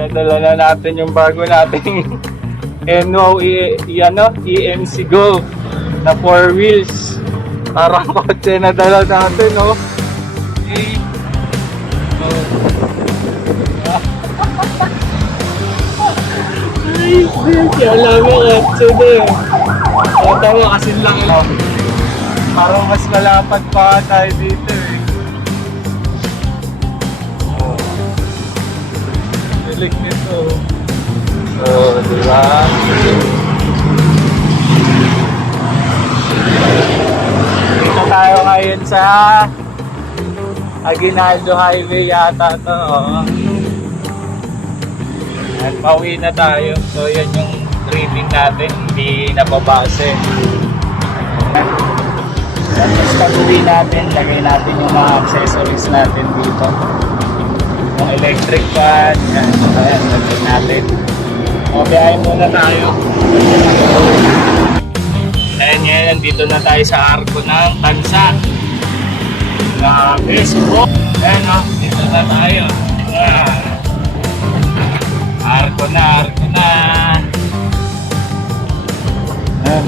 Dala-dala na natin yung bago nating EMC Go na 4 wheels. Parang kotse na dala natin, no? Okay. Ay, kaya alam mo kotse na eh. Tawa kasi lang lang. Parang mas malapad pa tayo dito eh. Like nito. Oh, diba? Dito tayo ngayon sa Aguinaldo Highway yata to. Oh. At pauwi na tayo. So yan yung trimming natin. Hindi nababase. Tapos pag-uwi natin, lagay natin yung mga accessories natin dito. Yung electric fan, yan, lagay natin. O, biyahin muna tayo. Ayan ngayon, dito na tayo sa arko ng Tansa. Na Facebook. Ayan o, dito na tayo. Arko na, arko na. Ayan.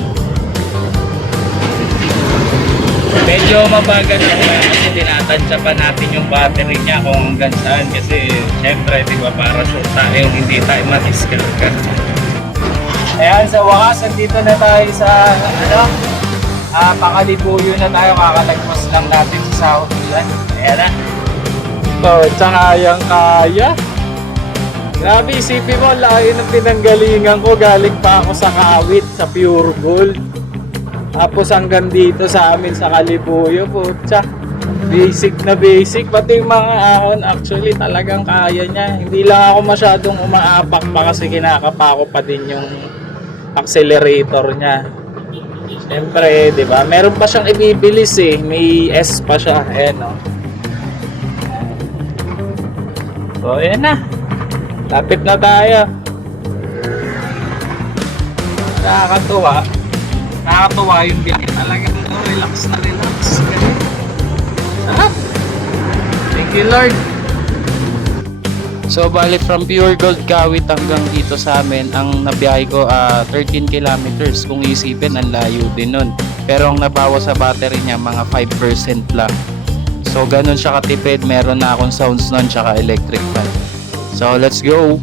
Medyo mabagal na kasi tinatansya pa natin yung battery niya kung hanggang saan kasi syempre di ba para sure tayo hindi tayo matiskarga. Ayan, sa wakas andito na tayo sa Pakalibuyo na tayo, kakalagpas lang natin sa South Milan. Ayan na. Oh, tsakayang kaya. Grabe, isipin mo, layo ng pinanggalingan ko, galing pa ako sa Kawit, sa Pure Gold. Tapos hanggang dito sa amin sa Kalibuyo, putya. Basic na basic. Pati yung mga ahon, actually talagang kaya niya. Hindi lang ako masyadong umaapak pa kasi kinakapa ko pa din yung accelerator niya. Siyempre, di ba? Meron pa siyang ibibilis eh. May S pa siya. Ayan o. So, ayan na. Lapit na tayo. Nakakatuwa. Nakakatuwa yung bilik talagang relax na relax. Sarap. Thank you Lord. So bali from Pure Gold Kawit hanggang dito sa amin, ang nabiyahe ko 13 kilometers. Kung isipin, ang layo din nun. Pero ang nabawa sa battery niya mga 5% lang. So ganun siya katipid. Meron na akong sounds nun tsaka electric fan. So let's go.